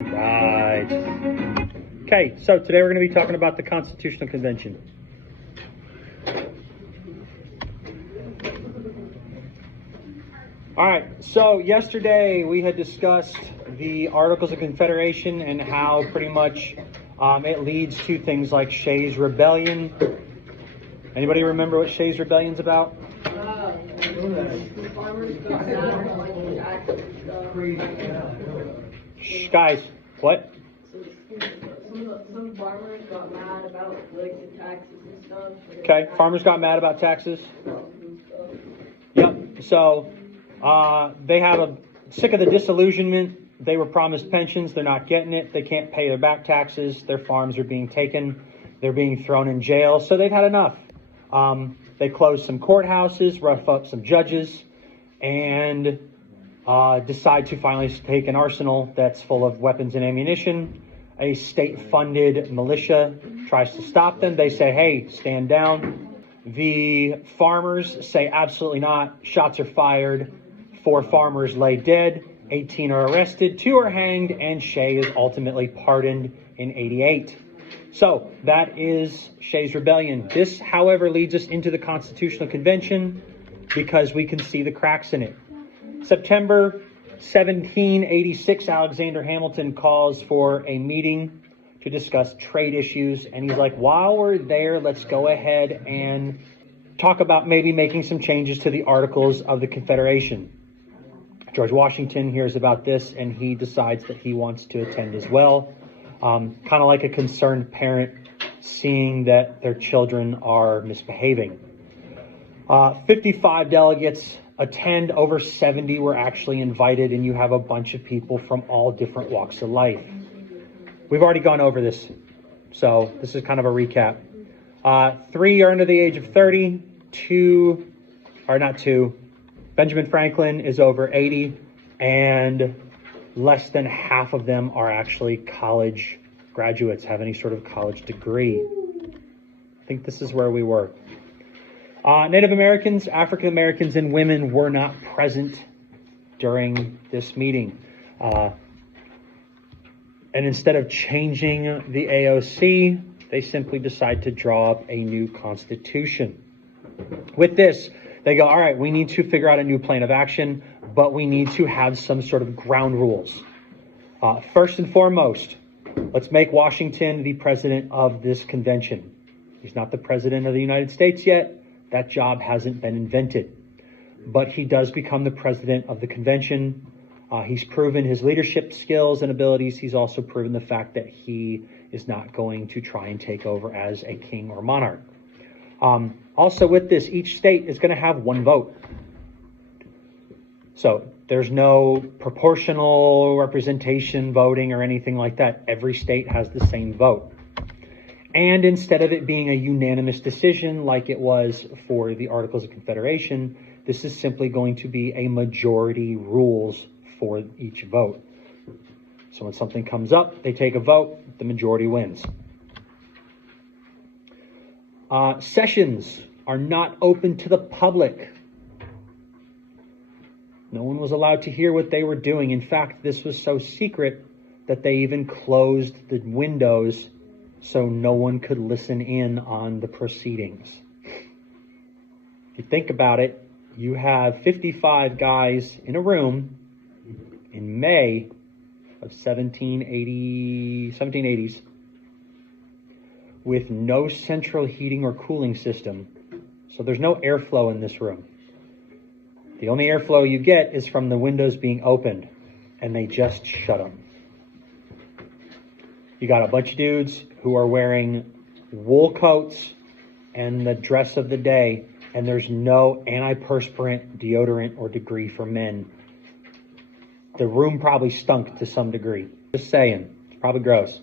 Right. Okay, so today we're going to be talking about the Constitutional Convention. All right, so yesterday we had discussed the Articles of Confederation and how pretty much it leads to things like Shays Rebellion. Anybody remember what Shays Rebellion's about? Shh, guys, what? Some farmers got mad about the taxes and stuff. Okay, farmers got mad about taxes. Yep. So they have sick of the disillusionment. They were promised pensions. They're not getting it. They can't pay their back taxes. Their farms are being taken. They're being thrown in jail. So they've had enough. They close some courthouses, rough up some judges, and decide to finally take an arsenal that's full of weapons and ammunition. A state-funded militia tries to stop them. They say, hey, stand down. The farmers say, absolutely not. Shots are fired. 4 farmers lay dead. 18 are arrested. 2 are hanged. And Shay is ultimately pardoned in 88. So that is Shays Rebellion. This, however, leads us into the Constitutional Convention because we can see the cracks in it. September 1786, Alexander Hamilton calls for a meeting to discuss trade issues. And he's like, while we're there, let's go ahead and talk about maybe making some changes to the Articles of the Confederation. George Washington hears about this and he decides that he wants to attend as well. Kind of like a concerned parent seeing that their children are misbehaving. 55 delegates attend. Over 70 were actually invited, and you have a bunch of people from all different walks of life. We've already gone over this, so this is kind of a recap. 3 are under the age of 30. 2 are not 2. Benjamin Franklin is over 80, and less than half of them are actually college graduates, have any sort of college degree. I think this is where we were. Native Americans, African Americans, and women were not present during this meeting. And instead of changing the AOC, they simply decide to draw up a new constitution. With this, they go, all right, we need to figure out a new plan of action, but we need to have some sort of ground rules. First and foremost, let's make Washington the president of this convention. He's not the president of the United States yet. That job hasn't been invented. But he does become the president of the convention. He's proven his leadership skills and abilities. He's also proven the fact that he is not going to try and take over as a king or monarch. Also with this, each state is going to have 1 vote. So there's no proportional representation voting or anything like that. Every state has the same vote. And instead of it being a unanimous decision like it was for the Articles of Confederation, this is simply going to be a majority rules for each vote. So when something comes up, they take a vote, the majority wins. Sessions are not open to the public. No one was allowed to hear what they were doing. In fact, this was so secret that they even closed the windows so no one could listen in on the proceedings. If you think about it, you have 55 guys in a room in May of 1780s with no central heating or cooling system. So there's no airflow in this room. The only airflow you get is from the windows being opened, and they just shut them. You got a bunch of dudes who are wearing wool coats and the dress of the day, and there's no antiperspirant, deodorant, or degree for men. The room probably stunk to some degree. Just saying, it's probably gross.